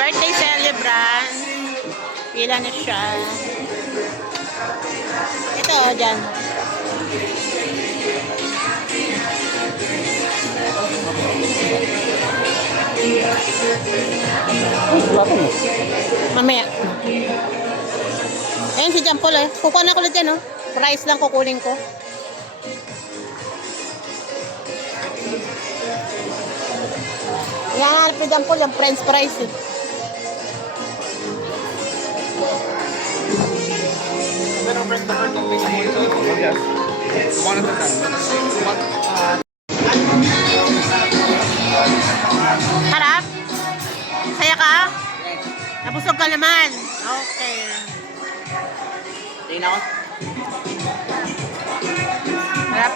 Birthday celebrant. Pila na siya. Ito, dyan. Mamaya. Ayun si John Paul eh. Kukuha na ko ulit yan, oh. Price lang kukunin ko. Yan, hanap ni John Paul yung French fries eh. Harap? Saya ka? Napusog ka naman. Okay. Tingin ako. Harap?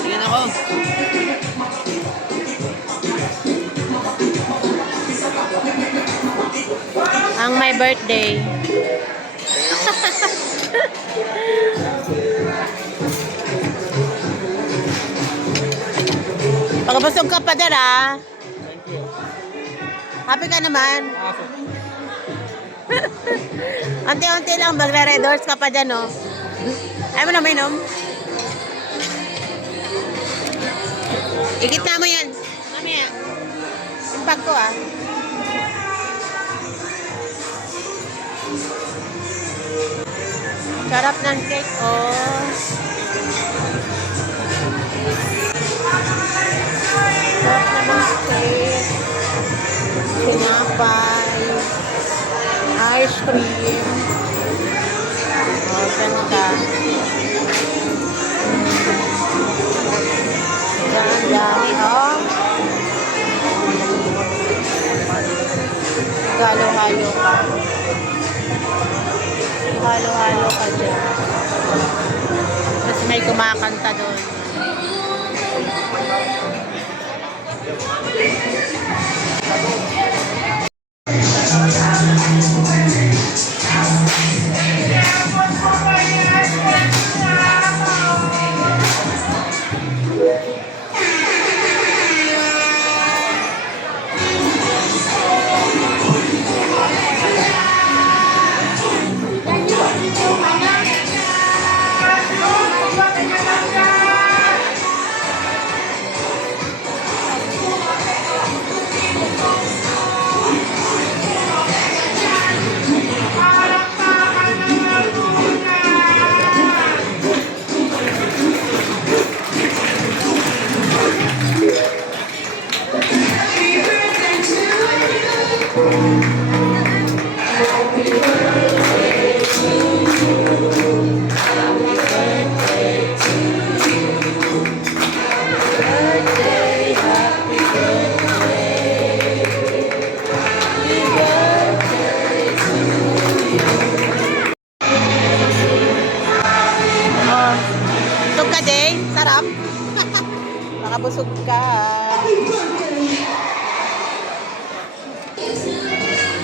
Tingin ako. Ang my birthday. Pagkabusog ka pa dara. Happy ka naman. Unti-unti lang, magre-red horse ka pa dyan, no? Ayaw mo na mainom? Ikit na mo yan. Mamaya. Yung bag ko, ah. Sarap ng cake, oh. Sarap naman cake. Sinapay. Ice cream. Oh, ganda. Dami, oh. Halo-halo ka. Halo-halo ka dyan. Tapos may kumakanta doon. Busog ka, Day? Sarap? Nakabusog ka.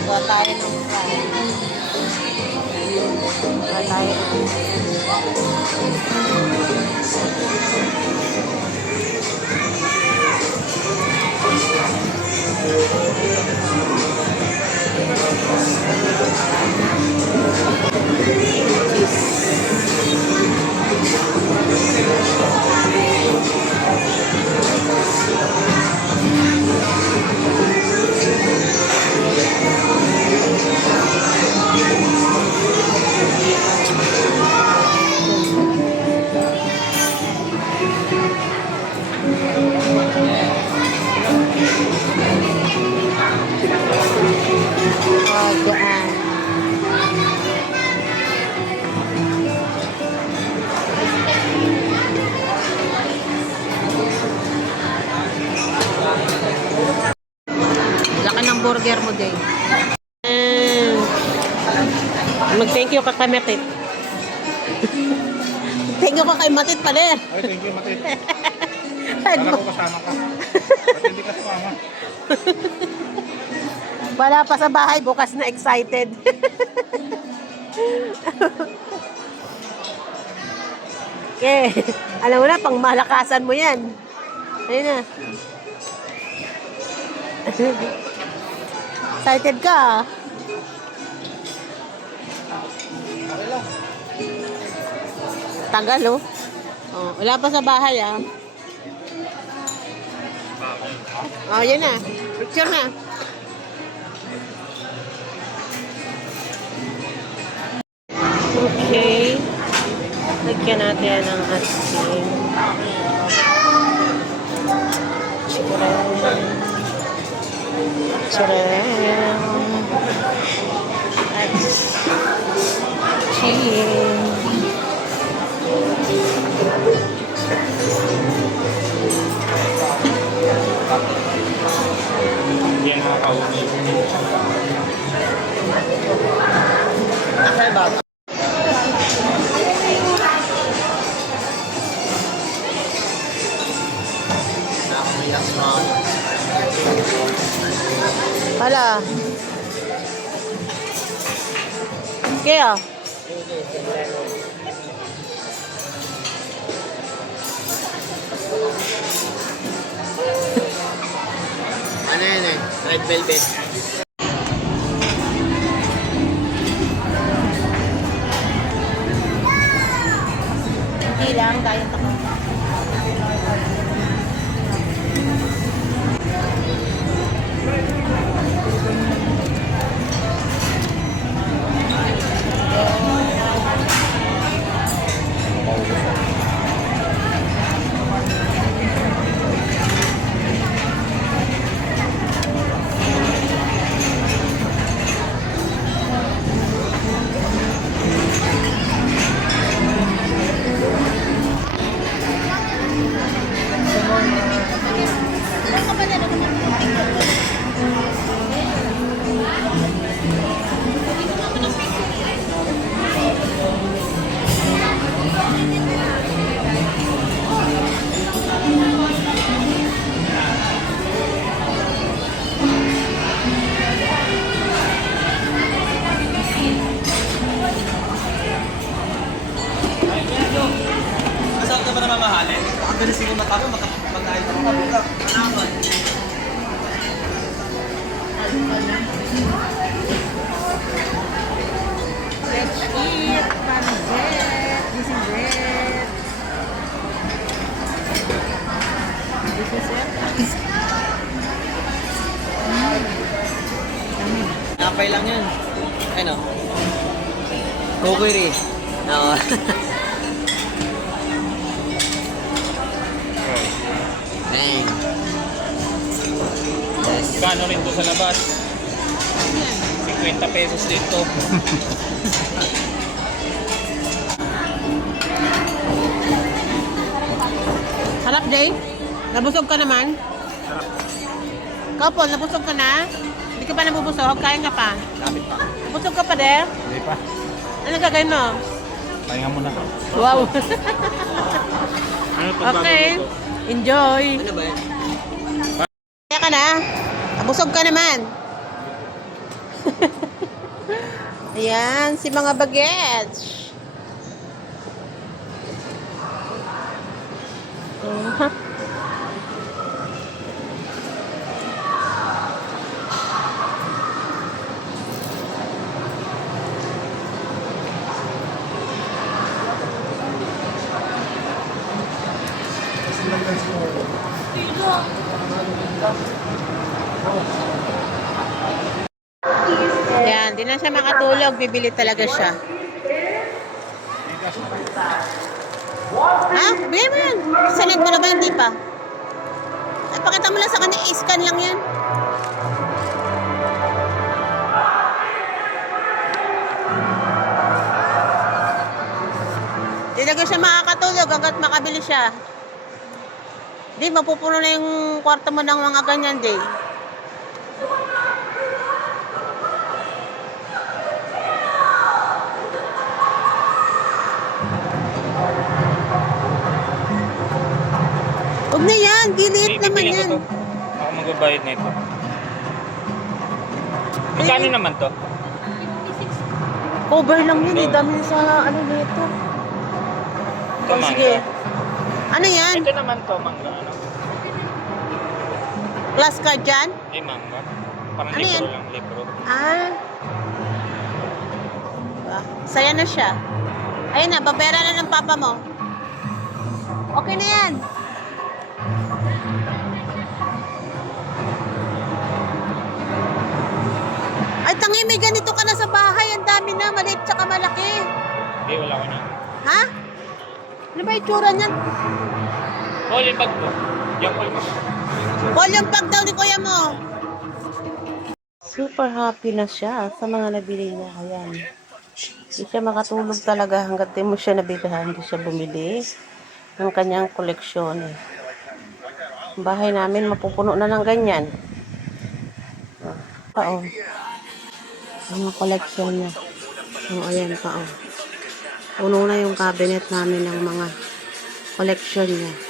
Gawa tayo ng fry. Gawa tayo ng laki ng burger mo, Day. Mag-thank you ka kay Matit. Thank you ka kay Matit pala. Ay, thank you, Matit. Kala ko kasama ka. Ba't hindi ka sumama? Wala pa sa bahay, bukas na excited. Okay. Alam mo na, pang malakasan mo yan. Ayun na. Excited ka ah. Tagal oh. Oh, wala pa sa bahay ah. Oh, yan na. Picture na. Okay. Lagyan natin ng asin. Chicken. Chicken. At cheese. Yan mga kaunay. Okay ba? Hala. Kaya? Ano yan eh? Red velvet. Hindi lang, diet ako. Masarap na ba na mamahalin? Ang galing siguro matapos, magkain ka mga buka. Manaman. Let's eat pancit. This is it. This is it. Napay lang yan. Ano? Kukuri. Oo. Bang. Yes. Kano rin to sa labas? 50 pesos dito. Harap, Jay. Nabusog ka naman. Couple, nabusog ka na? Hindi ka pa nabubusog? Kain ka pa? Lapit pa. Nabusog ka pa, de? Hindi pa. Ano gagawin mo? Pahinga muna. Wow. Ano pag Okay. Enjoy. Ano ba yan? Kaya ka na? Nabusog ka naman. Ayan, si mga bagets. Ayan, di na siya makatulog. Bibili talaga siya. Ha? Bigay mo yan. Sinend mo na ba? Hindi pa. Ay, pakita mo lang sa kanya. I-scan lang yan. Di talaga siya makakatulog hanggat makabili siya. Di, mapupuno na yung kwarto mo ng mga ganyan, di. Huwag na yan. Giliit naman Bibili ko yan. to. Ako magbabayad nito. Magkano naman to? Cover lang yun. Eh. Dami sa ano nito. Ito Oh, sige. mangga. Ano yan? Ito naman to mangga. Ano? Class card dyan? Eh mangga. Parang Ano yan? libro lang, libro. Ah. Diba? Saya na siya. Ayun na, babera na ng papa mo. Okay na yan. Ay, tangi, may ganito ka na sa bahay. Ang dami na, maliit tsaka malaki. Hindi, wala ko na. Ha? Ano ba itsura niyan? Oh, libag ko. Yung ko mo. Paul, yung pag daw ni kuya mo. Super happy na siya sa mga nabili niya. Ayan. Hindi siya makatulog talaga hanggat di mo siya nabigahan. Hindi siya bumili ng kanyang koleksyon. Eh. Ang bahay namin mapupuno na ng ganyan. Pao. Ang mga koleksyon niya. Ayan pao. Puno na yung cabinet namin ng mga koleksyon niya.